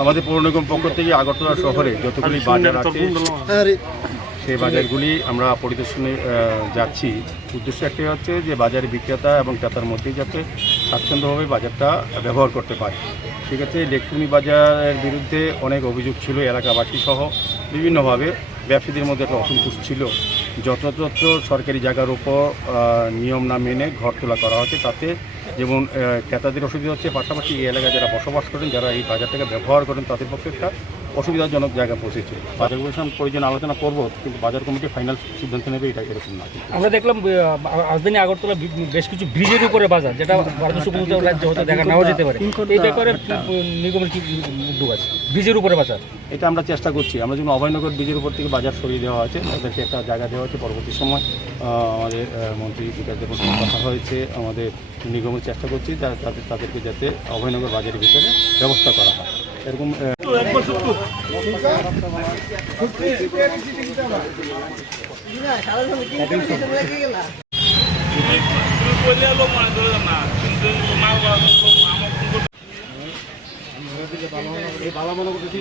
আমাদের পৌর নিগম পক্ষ থেকে আগরতলা শহরে যতগুলি বাজার আছে সেই বাজারগুলি আমরা পরিদর্শনে যাচ্ছি। উদ্দেশ্য একটাই হচ্ছে যে বাজারে বিক্রেতা এবং ক্রেতার মধ্যেই যাতে স্বাচ্ছন্দ্যভাবে বাজারটা ব্যবহার করতে পারে। ঠিক আছে, ইলেকট্রনিক বাজারের বিরুদ্ধে অনেক অভিযোগ ছিল, এলাকাবাসী সহ বিভিন্নভাবে ব্যবসায়ীদের মধ্যে একটা অসন্তোষ ছিল। যত্রতত্র সরকারি জায়গার উপর নিয়ম না মেনে ঘর তোলা করা হচ্ছে, তাতে যেমন ক্রেতাদের অসুবিধা হচ্ছে, পাশাপাশি এই এলাকায় যারা বসবাস করেন, যারা এই বাজারটাকে ব্যবহার করেন, তাদের পক্ষে একটা অসুবিধাজনক জায়গা পৌঁছেছে। বাজার কমিশন প্রয়োজন আলোচনা করব, কিন্তু বাজার কমিটি ফাইনাল সিদ্ধান্ত নেবে, এটা এরকম না। আমরা দেখলাম রাজধানী আগরতলা বেশ কিছু ব্রিজের উপরে বাজার, যেটা ভারতীয় সুপ্রিম রাজ্য হতে দেখা নাও যেতে পারে। এই ব্যাপারে নিগমের কি উদ্যোগ আছে? ব্রিজের উপরে বাজার এটা আমরা চেষ্টা করছি। আমরা যেমন অভয়নগর ব্রিজের উপর থেকে বাজার সরিয়ে দেওয়া হয়েছে, তাদেরকে একটা জায়গা দেওয়া হচ্ছে। পরবর্তী সময় আমাদের মন্ত্রী বিকাশ দেবের সঙ্গে কথা হয়েছে, আমাদের নিগমের চেষ্টা করছি তাদেরকে যাতে অভয়নগর বাজারের ভিতরে ব্যবস্থা করা হয়। এরকম ভালো মনে করতেছি।